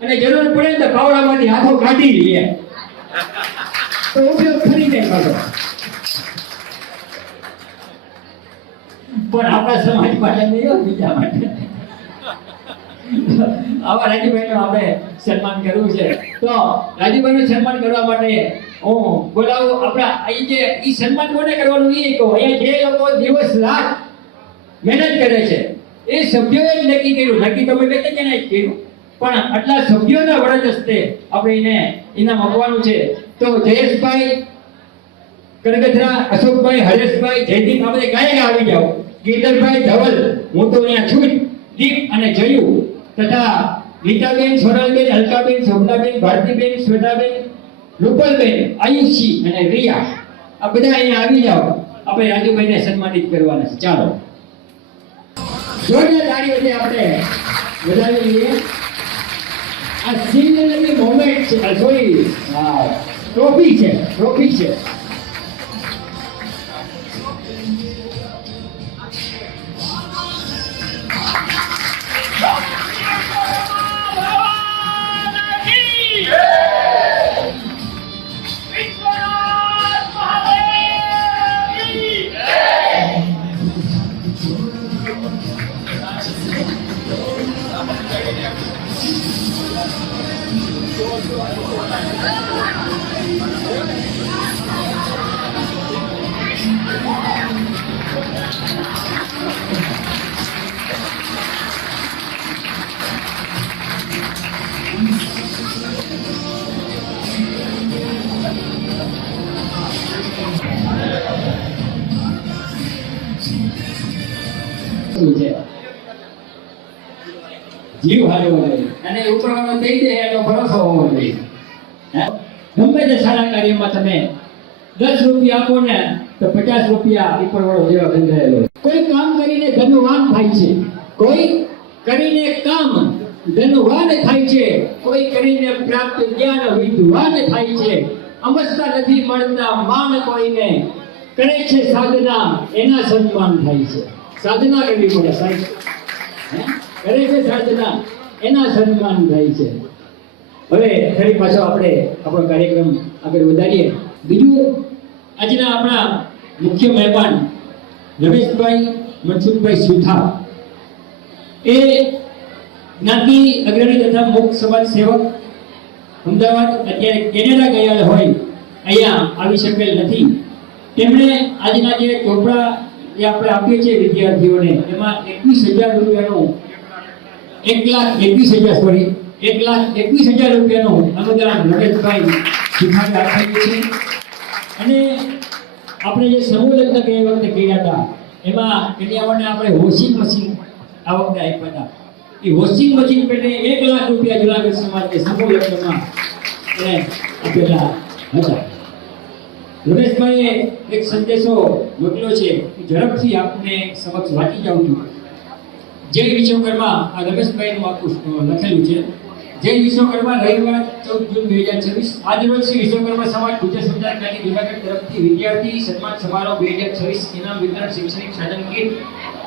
અને જરૂર પડે તો પાવડામાંથી હાથો કાઢી લે તો ઉપયોગ કરી જાય પાછો પણ આપણા સમાજ માટે નહીં બીજા માટે આવા રાજુભાઈનું આપણે સન્માન કરવું છે તો રાજુભાઈનું સન્માન કરવા માટે હું બોલાવું આપણા અહીં જે ઈ સન્માન કોને કરવાનું એ કહો અહીંયા જે લોકો દિવસ રાત મહેનત કરે છે એ સભ્યોએ જ નક્કી કર્યું નક્કી તમે બે જણાએ જ કર્યું પણ આટલા સભ્યોના વડા હસ્તે આપણે એને ઇનામ આપવાનું છે તો જયેશભાઈ કનગથરા અશોકભાઈ હરેશભાઈ જયદીપ આપણે ગાયક આવી જાઓ ગીરધરભાઈ ધવલ હું તો અહીંયા છું દીપ અને જયુ તથા ગીતાબેન સોનલબેન અલકાબેન શોભનાબેન ભારતીબેન શ્વેતાબેન રૂપલબેન આયુષી અને રિયા આ બધા અહીંયા આવી જાઓ આપણે રાજુભાઈને સન્માનિત કરવાના છે ચાલો જોરદાર તાળીઓથી આપણે વધાવી લઈએ આ સિંગલની મોમેન્ટ છે સોરી ટ્રોફી છે જીવ હારવો જોઈએ અને ઉપરવાળો થઈ જાય એનો ભરોસો હોવો જોઈએ ગમે તે સારા કાર્યમાં તમે 10 રૂપિયા આપો ને તો 50 રૂપિયા ઉપરવાળો જેવા બંધાયેલો કોઈ કામ કરીને ધનવાન થાય છે કોઈ કરીને કામ ધનવાન થાય છે કોઈ કરીને પ્રાપ્ત જ્ઞાન વિદ્વાન થાય છે અમસ્તા નથી મળતા માન કોઈને કરે છે સાધના એના સન્માન થાય છે સાધના કરવી પડે સાહેબ કરે છે સાધના એના સન્માન થાય છે હવે ફરી પાછો આપણે આપણો કાર્યક્રમ આગળ વધારીએ બીજું આજના આપણા મુખ્ય મહેમાન રમેશભાઈ મનસુખભાઈ સુથાર એ જ્ઞાતિ અગ્રણી તથા મુખ સમાજ સેવક અમદાવાદ અત્યારે કેનેડા ગયા હોય અહીંયા આવી શકેલ નથી તેમણે આજના જે ચોપડા જે આપણે આપીએ છીએ વિદ્યાર્થીઓને એમાં 21,000 રૂપિયાનું 1,21,000 રૂપિયાનું અનુદાન રમેશભાઈ સુથારે આપેલું છે અને આપણે જે સમૂહ લગ્ન ગયા વખતે કર્યા હતા એમાં કન્યાઓને આપણે વોશિંગ મશીન આ વખતે આપ્યા હતા એ વોશિંગ મશીન પેટે 1,00,000 રૂપિયા જુનાગઢ સમાજને સમૂહ લગ્નમાં એને આપેલા હતા રમેશભાઈએ એક સંદેશો મોકલ્યો છે ઝડપથી આપને સમક્ષ વાંચી જાઉં છું જય વિશ્વકર્મા આ રમેશભાઈનું આખું લખેલું છે જય વિશ્વકર્મા રવિવાર 14 જૂન 2026 આજ રોજ શ્રી વિશ્વકર્મા સમાજ ગુજરાત સંચાર કાર્ય જુનાગઢ તરફથી વિદ્યાર્થી સન્માન સમારોહ 2026 ઇનામ વિતરણ શૈક્ષણિક સાધન કીટ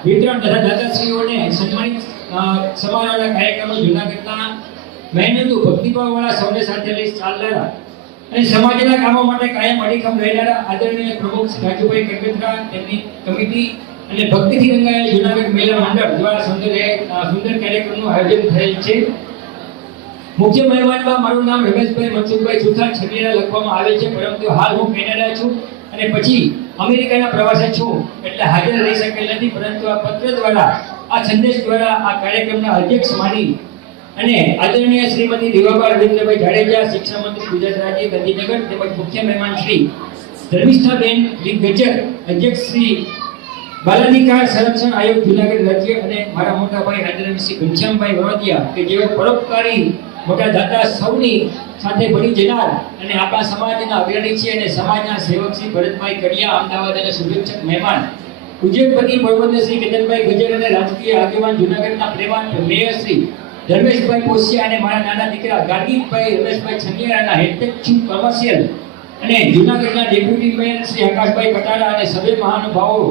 વિતરણ તથા દાતાશ્રીઓને સન્માનિત સમારોહના કાર્યક્રમો જુનાગઢના મહેનતુ ભક્તિભાવવાળા સૌને સાથે લઈ ચાલનારા અને સમાજના કામો માટે કાયમ અડીખમ રહેનારા આદરણીય પ્રમુખ રાજુભાઈ કનગથરા તેમની કમિટી અને ભક્તિથી રંગાયેલ જુનાગઢ મહિલા મંડળ દ્વારા સુંદર કાર્યક્રમનું આયોજન થયેલ છે મુખ્ય મહેમાનમાં મારું નામ રમેશભાઈ મનસુખભાઈ સુથાર છબીરા લખવામાં આવે છે પરંતુ હાલ હું કેનેડા છું અને પછી અમેરિકાના પ્રવાસે છું એટલે હાજર રહી શકેલ નથી પરંતુ આ પત્ર દ્વારા આ સંદેશ દ્વારા આ કાર્યક્રમના અધ્યક્ષ માની અને આદરણીય શ્રીમતી દેવાબા રવિન્દ્રભાઈ જાડેજા, શિક્ષણ મંત્રી ગુજરાત રાજ્ય ગાંધીનગર, તેમજ મુખ્ય મહેમાન શ્રી ધર્મિષ્ઠાબેન ગજ્જર, અધ્યક્ષ શ્રી બાલાધિકાર સંરક્ષણ આયોગ જુનાગઢ રાજ્ય, અને મારા મોટા ભાઈ આદરણીય શ્રી ઘનશ્યામભાઈ વણોદિયા કે જેઓ પરોપકારી મોટા દાતા સૌની સાથે ભળી જનાર અને આપણા સમાજના અગ્રણી છે અને સમાજના સેવક શ્રી ભરતભાઈ કડિયા, અમદાવાદ અને શુભેચ્છક મહેમાન ઉદ્યોગપતિ પોરબંદર શ્રી કેતનભાઈ ગજ્જર અને રાજકીય આગેવાન જુનાગઢના પ્રેમાન મેયર શ્રી ધર્મેશભાઈ પોસિયા અને મારા નાના દીકરા ગાર્ગીભાઈ રમેશભાઈ છનિયારાના હેડટેક કોમર્શિયલ અને જુનાગઢના ડેપ્યુટી મેયર શ્રી આકાશભાઈ કટારા અને સભ્ય મહાનુભાવો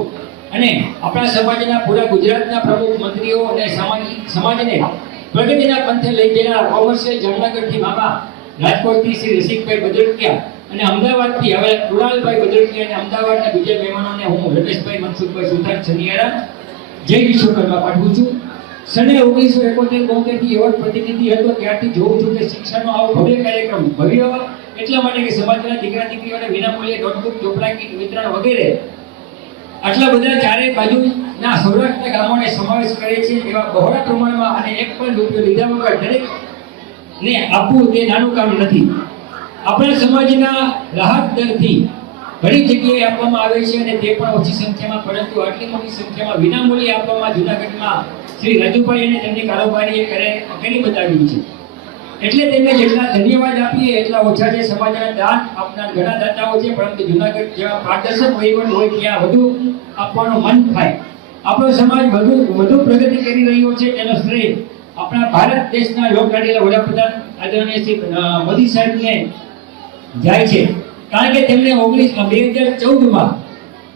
અને આપણા સમાજના પૂરા ગુજરાતના પ્રમુખ મંત્રીઓ અને સમાજને પ્રગતિના પંથે લઈ જનાર કોમર્શિયલ જામનગરથી મામા, રાજકોટથી શ્રી રસિકભાઈ બદરકિયા અને અમદાવાદથી હવે કુણાલભાઈ બદરકિયા અને અમદાવાદના બીજા મહેમાનોને હું રમેશભાઈ મનસુખભાઈ સુથાર છનિયારા જય વિશ્વકર્મા પાઠવું છું. સને 1971 થી એવોર્ડ પ્રતિનિધિ હતો ત્યારથી જોઉં છું કે શિક્ષણનો આવો ભવ્ય કાર્યક્રમ ભવ્ય એટલા માટે કે સમાજના દીકરા દીકરીઓને વિનામૂલ્યે નોટબુક, ચોપડા, કીટ વિતરણ વગેરે આટલા બધા ચારે બાજુના સૌરાષ્ટ્રના ગામોને સમાવેશ કરે છે. એવા બહોળા પ્રમાણમાં અને એક પણ રૂપિયો લીધા વગર દરેકને આપવું તે નાનું કામ નથી. આપણા સમાજના રાહત દરથી ઘણી જગ્યાએ આપવામાં આવે છે અને તે પણ ઓછી સંખ્યામાં, પરંતુ આટલી મોટી સંખ્યામાં વિનામૂલ્યે આપવામાં જુનાગઢમાં શ્રી રાજુભાઈ અને તેમની કારોબારીએ કરી બતાવ્યું છે. એટલે તેમને જેટલા ધન્યવાદ આપીએ એટલા ઓછા છે. સમાજના દાન આપનાર ઘણા દાતાઓ છે, પરંતુ જુનાગઢ જેવા પારદર્શક વહીવટ હોય ત્યાં વધુ આપવાનું મન થાય. આપણો સમાજ વધુ પ્રગતિ કરી રહ્યો છે તેનો શ્રેય આપણા ભારત દેશના લોકલાડીલા વડાપ્રધાન આદરણીય શ્રી મોદી સાહેબને જાય છે. કારણ કે તેમણે 2014માં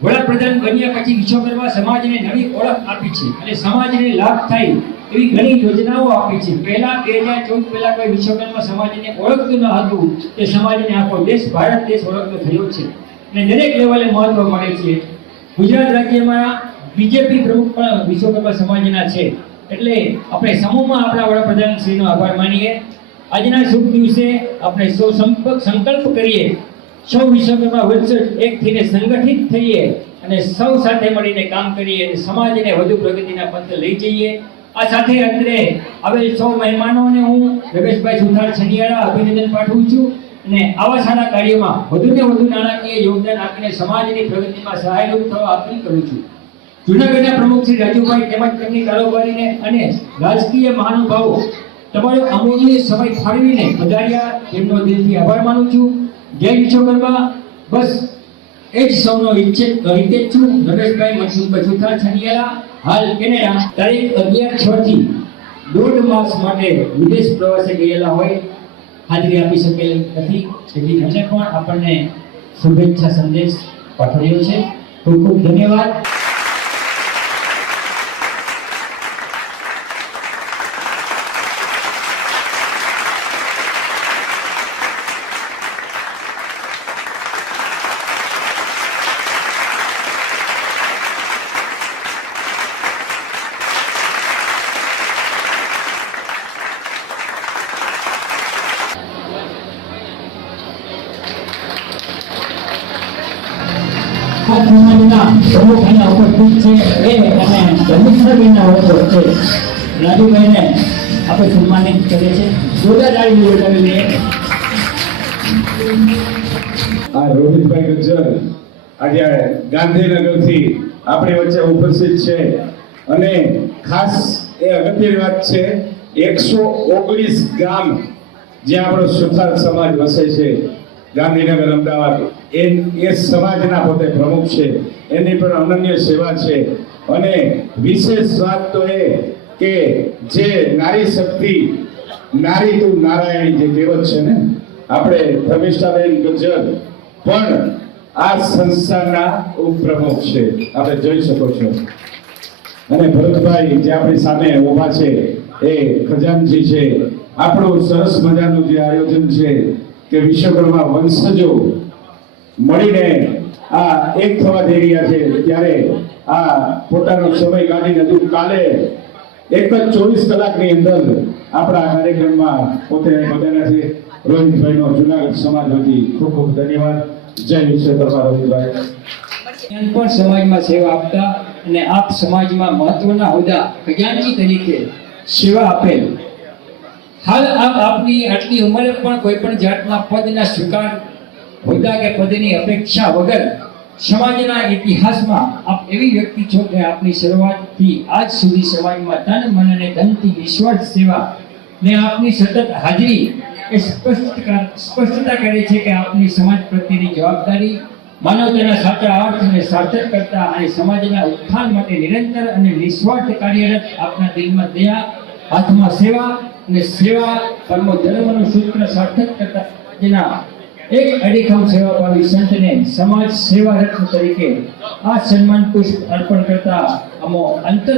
વડાપ્રધાન બન્યા પછી વિશ્વકર્મા સમાજને નવી ઓળખ આપી છે અને સમાજને લાભ થાય એવી ઘણી યોજનાઓ આપી છે. પહેલા 2014 પહેલા કોઈ વિશ્વકર્મા સમાજને ઓળખતું ન હતું, તે સમાજને આખો દેશ ભારત દેશ ઓળખતો થયો છે અને દરેક લેવલે મહત્વ મળે છે. ગુજરાત રાજ્યમાં બીજેપી પ્રમુખ પણ વિશ્વકર્મા સમાજના છે. એટલે આપણે સમૂહમાં આપણા વડાપ્રધાન શ્રીનો આભાર માનીએ. આજના શુભ દિવસે આપણે સૌ સંકલ્પ કરીએ, સૌ વિશ્વકર્મા વંશજ એક થઈને સંગઠિત થઈએ અને સૌ સાથે મળીને કામ કરીએ અને સમાજને વધુ પ્રગતિના પંથે લઈ જઈએ. આ સાથે અંતરે આવેલ સૌ મહેમાનોને હું રમેશભાઈ સુથાર છનિયારા અભિનંદન પાઠવું છું અને આવા સારા કાર્યોમાં વધુને વધુ નાણાકીય યોગદાન આપીને સમાજની પ્રગતિમાં સહાયરૂપ થવા અપીલ કરું છું. જૂનાગઢના પ્રમુખ શ્રી રાજુભાઈ તેમજ તેમની કારોબારીને અને રાજકીય મહાનુભાવો તમારો અમૂલ્ય સમય ફાળવીને વધાર્યા, તેમનો દિલથી આભાર માનું છું. જય વિશ્વકર્મા. બસ એ જ સૌનો હિતેજ છું. રમેશભાઈ મનસુખભાઈ સુથાર છનિયારા, હાલ કેનેડા, તારીખ 11/6 થી 1.5 માસ માટે વિદેશ પ્રવાસે ગયેલા હોય, હાજરી આપી શકેલ નથી. તેથી એમને પણ આપણને શુભેચ્છા સંદેશ પાઠવ્યો છે. ખૂબ ખૂબ ધન્યવાદ. સમાજના પ્રમુખ અહીંયા ઉપસ્થિત છે એ અને ધર્મેશભાઈના વડો છે. રાજુભાઈને આપણે સન્માનિત કરીએ છીએ. જોરદાર તાળી બોલાવી લઈએ. આ રોહિતભાઈ ગજ્જર આજે ગાંધીનગરથી આપણી વચ્ચે ઉપસ્થિત છે અને ખાસ એ અગત્યની વાત છે, 119 ગામ જ્યાં આપણો સુથાર સમાજ વસે છે ગાંધીનગર, અમદાવાદ, એ સમાજના પોતે પ્રમુખ છે. એની પણ અનન્ય સેવા છે અને વિશેષ વાત તો એ કે જે નારી શક્તિ, નારી તું નારાયણી જે કહેવત છે ને, આપણે ધર્મિષ્ઠાબેન ગજ્જર પણ આ સંસ્થાના ઉપપ્રમુખ છે, આપણે જોઈ શકો છો. અને ભરતભાઈ જે આપણી સામે ઊભા છે એ ખજાનચી છે. આપણું સરસ મજાનું જે આયોજન છે કે વિશ્વકર્મા વંશજો મળીને આ એક થવા જઈ રહ્યા છે, ત્યારે આ પોતાનો સમય કાઢીને હજુ કાલે એક જ 24 કલાકની અંદર આપણા કાર્યક્રમમાં પોતે બધાના છે. રોહિતભાઈનો જુનાગઢ સમાજ વતી ખૂબ ખૂબ ધન્યવાદ. જય વિશ્વકર્મા રોહિતભાઈ. પણ સમાજમાં સેવા આપતા અને આપ સમાજમાં મહત્વના હોદ્દા ખજાનચી તરીકે સેવા આપેલ હાલ આપ આપની આટલી ઉંમરે પણ કોઈ પણ જાતના પદના સ્વીકાર હોદ્દા કે પદની અપેક્ષા વગર સમાજના ઇતિહાસમાં આપ એવી વ્યક્તિ છો કે આપની શરૂઆતથી આજ સુધી સમાજમાં તન મન અને ધનથી નિસ્વાર્થ સેવા ને આપની સતત હાજરી એ સ્પષ્ટતા કરે છે કે આપની સમાજ પ્રત્યેની જવાબદારી માનવતાના સાચા અર્થ અને સાર્થક કરતા અને સમાજના ઉત્થાન માટે નિરંતર અને નિસ્વાર્થ કાર્યરત આપના દિલમાં દયા, હાથમાં સેવા અને સેવા પરમો ધર્મનું સૂત્ર સાર્થક કરતા સમાજના એક અડીખમ સેવાભાવી સંતને સમાજ સેવા રત્ન તરીકે આ સન્માન પુષ્પ અર્પણ કરતા અમો અંતતઃ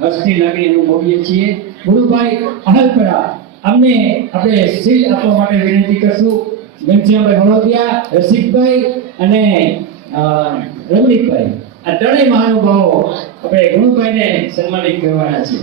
હસ્તી લાગણી અનુભવીએ છીએ. ગુરુભાઈ અહલપરા અમને આપણે સીલ આપવા માટે વિનંતી કરશું. ઘનશ્યામભાઈ વણોદિયા, રસિકભાઈ અને રમણીકભાઈ, આ ત્રણેય મહાનુભાવો આપણે ગુરુભાઈને સન્માનિત કરવાના છે.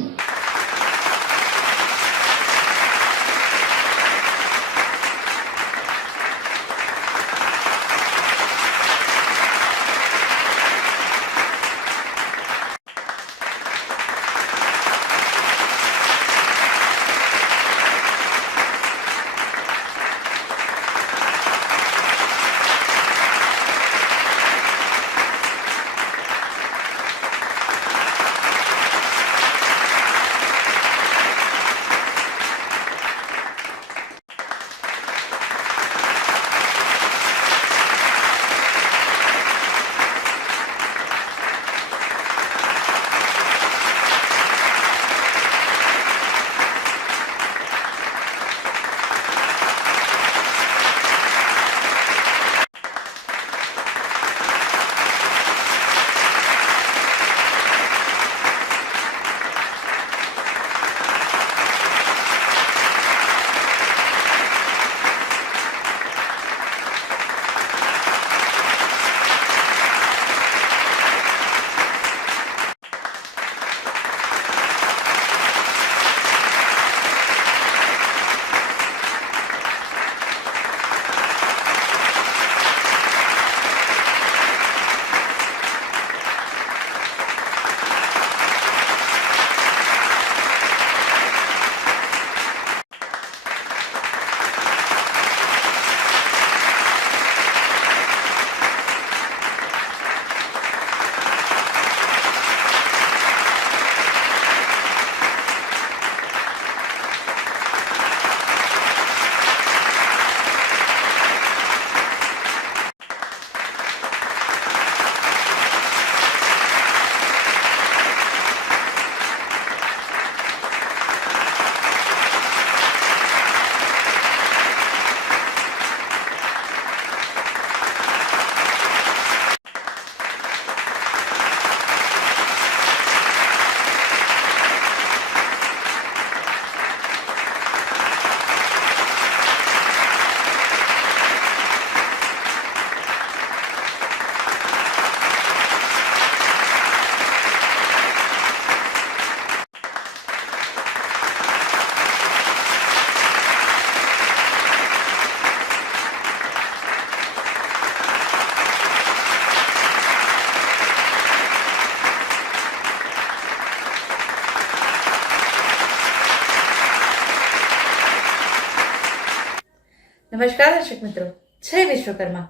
નમસ્કાર દર્શક મિત્રો, જય વિશ્વકર્મા.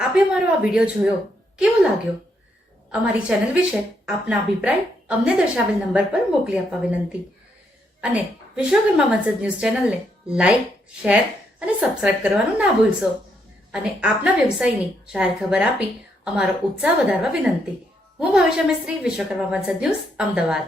આપે અમારો આ વિડીયો જોયો, કેવો લાગ્યો? અમારી ચેનલ વિશે આપના અભિપ્રાય અમને દર્શાવેલ નંબર પર મોકલી આપવા વિનંતી. અને વિશ્વકર્મા વંશજ ન્યૂઝ ચેનલને લાઈક, શેર અને સબસ્ક્રાઇબ કરવાનું ના ભૂલશો. અને આપના વ્યવસાયની જાહેર ખબર આપી અમારો ઉત્સાહ વધારવા વિનંતી. હું ભવિષ્ય મિસ્ત્રી, વિશ્વકર્મા વંશજ ન્યૂઝ, અમદાવાદ.